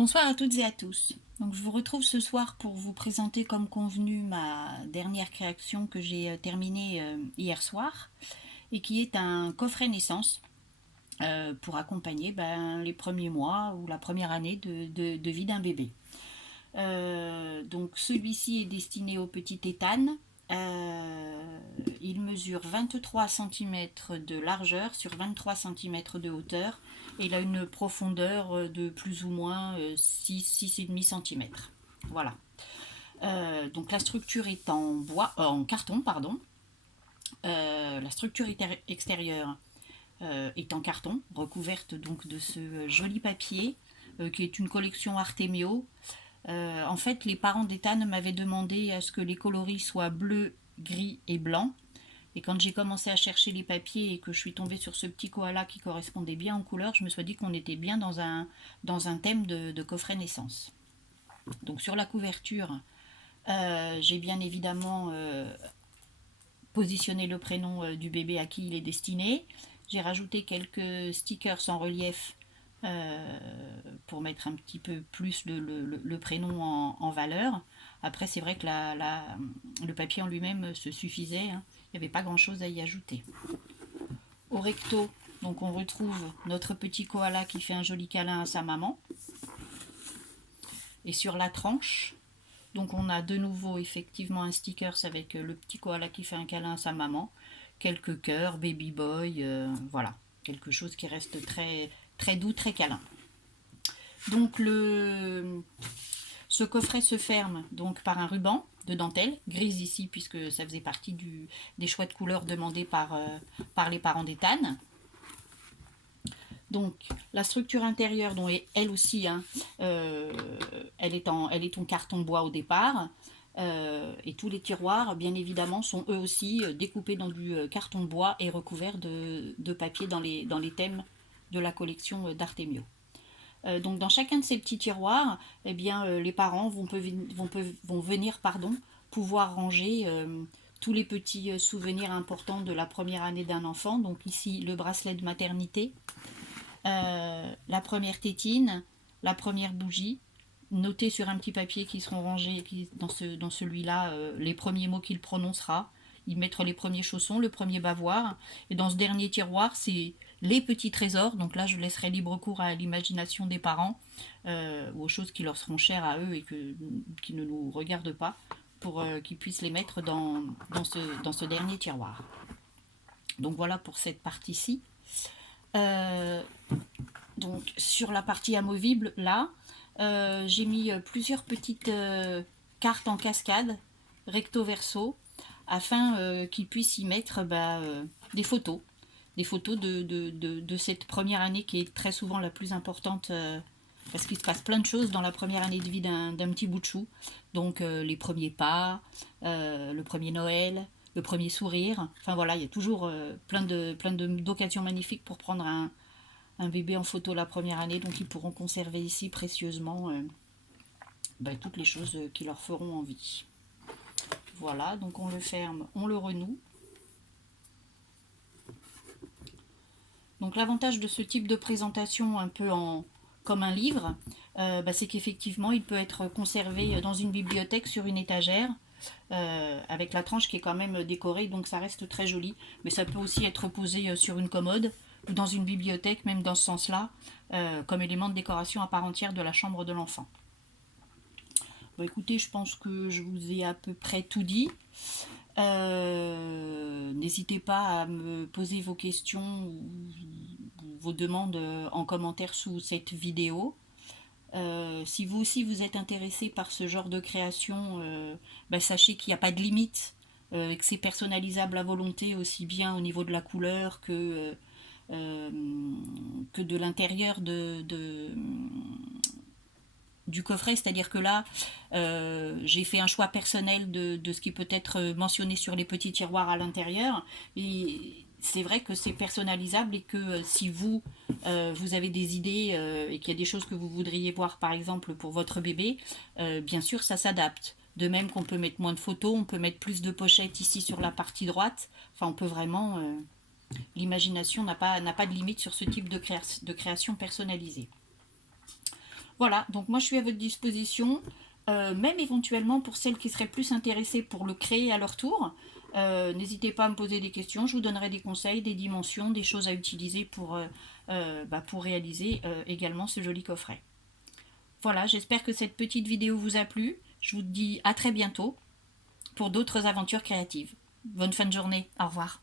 Bonsoir à toutes et à tous. Donc, je vous retrouve ce soir pour vous présenter comme convenu ma dernière création que j'ai terminée hier soir et qui est un coffret naissance pour accompagner les premiers mois ou la première année de vie d'un bébé. Donc celui-ci est destiné au petit Ethan. Il mesure 23 cm de largeur sur 23 cm de hauteur et il a une profondeur de plus ou moins 6,5 cm. Voilà. Donc la structure est en bois, en carton, pardon. La structure extérieure est en carton, recouverte donc de ce joli papier qui est une collection Artemio. En fait, les parents d'Ethan m'avaient demandé à ce que les coloris soient bleu, gris et blanc. Et quand j'ai commencé à chercher les papiers et que je suis tombée sur ce petit koala qui correspondait bien en couleur, je me suis dit qu'on était bien dans un thème de coffret naissance. Donc sur la couverture, j'ai bien évidemment positionné le prénom du bébé à qui il est destiné. J'ai rajouté quelques stickers en relief pour mettre un petit peu plus le prénom en valeur. Après, c'est vrai que le papier en lui-même se suffisait, hein. Il n'y avait pas grand-chose à y ajouter. Au recto, donc on retrouve notre petit koala qui fait un joli câlin à sa maman. Et sur la tranche, donc on a de nouveau effectivement un sticker avec le petit koala qui fait un câlin à sa maman, quelques cœurs, baby boy, voilà, quelque chose qui reste très, très doux, très câlin. Donc ce coffret se ferme donc par un ruban de dentelle, grise ici puisque ça faisait partie des choix de couleurs demandés par les parents d'Ethan. Donc la structure intérieure, dont elle aussi, hein, elle est en carton bois au départ. Et tous les tiroirs, bien évidemment, sont eux aussi découpés dans du carton bois et recouverts de papier dans les thèmes de la collection d'Artemio. Donc dans chacun de ces petits tiroirs, eh bien, les parents vont venir pouvoir ranger tous les petits souvenirs importants de la première année d'un enfant. Donc ici, le bracelet de maternité, la première tétine, la première bougie, noter sur un petit papier qui seront rangés dans celui-là les premiers mots qu'il prononcera, y mettre les premiers chaussons, le premier bavoir. Et dans ce dernier tiroir, c'est les petits trésors. Donc là, je laisserai libre cours à l'imagination des parents ou aux choses qui leur seront chères à eux et qui ne nous regardent pas pour qu'ils puissent les mettre dans ce dernier tiroir. Donc voilà pour cette partie-ci. Donc sur la partie amovible, là, j'ai mis plusieurs petites cartes en cascade, recto verso, afin qu'ils puissent y mettre des photos. Des photos de cette première année qui est très souvent la plus importante parce qu'il se passe plein de choses dans la première année de vie d'un petit bout de chou. Donc les premiers pas, le premier Noël, le premier sourire. Enfin voilà, il y a toujours plein d'occasions magnifiques pour prendre un bébé en photo la première année. Donc ils pourront conserver ici précieusement toutes les choses qui leur feront envie. Voilà, donc on le ferme, on le renoue. Donc l'avantage de ce type de présentation un peu comme un livre, c'est qu'effectivement il peut être conservé dans une bibliothèque sur une étagère avec la tranche qui est quand même décorée, donc ça reste très joli. Mais ça peut aussi être posé sur une commode ou dans une bibliothèque, même dans ce sens-là, comme élément de décoration à part entière de la chambre de l'enfant. Bon, écoutez, je pense que je vous ai à peu près tout dit. N'hésitez pas à me poser vos questions ou vos demandes en commentaire sous cette vidéo. Si vous aussi vous êtes intéressé par ce genre de création, sachez qu'il n'y a pas de limite et que c'est personnalisable à volonté aussi bien au niveau de la couleur que de l'intérieur du coffret, c'est-à-dire que là j'ai fait un choix personnel de ce qui peut être mentionné sur les petits tiroirs à l'intérieur, et c'est vrai que c'est personnalisable et que si vous avez des idées et qu'il y a des choses que vous voudriez voir par exemple pour votre bébé, bien sûr ça s'adapte. De même qu'on peut mettre moins de photos, on peut mettre plus de pochettes ici sur la partie droite. Enfin, on peut vraiment l'imagination n'a pas de limite sur ce type de création personnalisée. Voilà, donc moi je suis à votre disposition, même éventuellement pour celles qui seraient plus intéressées pour le créer à leur tour. N'hésitez pas à me poser des questions, je vous donnerai des conseils, des dimensions, des choses à utiliser pour réaliser également ce joli coffret. Voilà, j'espère que cette petite vidéo vous a plu. Je vous dis à très bientôt pour d'autres aventures créatives. Bonne fin de journée, au revoir.